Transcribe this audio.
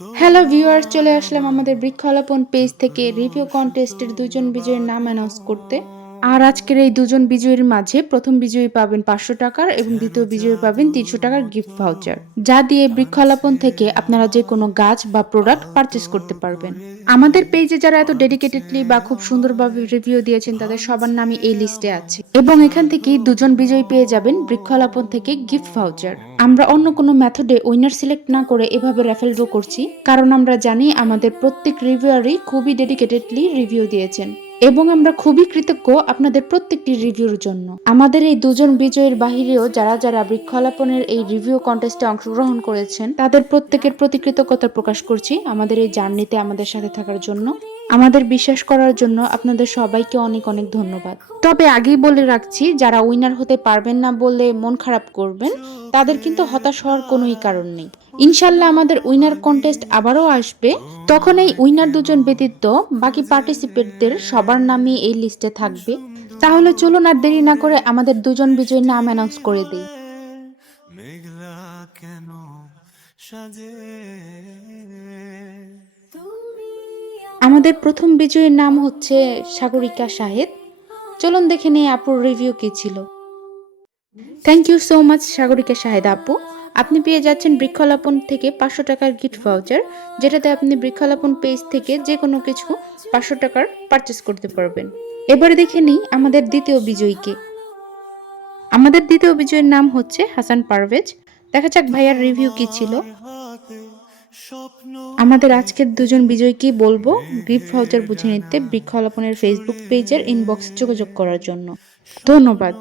Hello viewers, চলে আসলাম আমাদের বৃক্ষলাপন page থেকে রিভিউ কন্টেস্টের দুজন বিজয়ীর নাম অ্যানাউন্স করতে। আর আজকের এই দুজন বিজয়ীর মাঝে প্রথম বিজয়ী পাবেন 500 টাকার এবং দ্বিতীয় বিজয়ী পাবেন 300 টাকার গিফট ভাউচার, যা দিয়ে বৃক্ষলাপন থেকে আপনারা যে কোনো গাছ বা প্রোডাক্ট পারচেস করতে পারবেন। আমাদের পেজে যারা এত ডেডিকেটেডলি বা খুব সুন্দরভাবে রিভিউ দিয়েছেন তাদের সবার নামই এই লিস্টে আছে, এবং এখান থেকেই দুজন বিজয়ী পেয়ে যাবেন বৃক্ষলাপন থেকে গিফট ভাউচার। আমরা অন্য কোনো মেথডে উইনার সিলেক্ট না করে এভাবে রেফেল ড্র করছি, কারণ আমরা জানি আমাদের প্রত্যেক রিভিউয়ারই খুবই ডেডিকেটেডলি রিভিউ দিয়েছেন এবং আমরা খুবই কৃতজ্ঞ আপনাদের প্রত্যেকটি রিভিউর জন্য। আমাদের এই দুজন বিজয়ীর বাহিরেও যারা যারা বৃক্ষলাপনের এই রিভিউ কন্টেস্টে অংশগ্রহণ করেছেন তাদের প্রত্যেকের প্রতি কৃতজ্ঞতা প্রকাশ করছি আমাদের এই জার্নিতে আমাদের সাথে থাকার জন্য, আমাদের বিশ্বাস করার জন্য আপনাদের সবাইকে অনেক অনেক ধন্যবাদ। তবে আগেই বলে রাখছি, যারা উইনার হতে পারবেন না বলে মন খারাপ করবেন তাদের কিন্তু হতাশ হওয়ার কোনোই কারণ নেই। ইনশাল্লাহ আমাদের উইনার কন্টেস্ট আবারও আসবে, তখন এই উইনার দুজন ব্যতীত বাকি পার্টিসিপেটদের সবার নামই এই লিস্টে থাকবে। তাহলে চলুন আর দেরি না করে আমাদের দুজন বিজয়ীর নাম অ্যানাউন্স করে দিই। আমাদের প্রথম বিজয়ীর নাম হচ্ছে সাগরিকা শাহেদ। চলুন দেখে নিয়ে আপুর রিভিউ কি ছিল। Thank you so much Sagorika Shahed আপু, আপনি পেয়ে যাচ্ছেন বৃক্ষলাপন থেকে 500 টাকার গিফট ভাউচার, যেটাতে আপনি বৃক্ষলাপন পেজ থেকে যে কোনো কিছু 500 টাকার পারচেস করতে পারবেন। এবারে দেখে নিই আমাদের দ্বিতীয় বিজয়ীকে। আমাদের দ্বিতীয় বিজয়ীর নাম হচ্ছে হাসান পারভেজ। দেখা যাক ভাইয়ার রিভিউ কি ছিল। আমাদের আজকের দুজন বিজয়ীকে বলবো গিফট ভাউচার বুঝে নিতে বৃক্ষলাপনের ফেসবুক পেজের ইনবক্সে যোগাযোগ করার জন্য। ধন্যবাদ।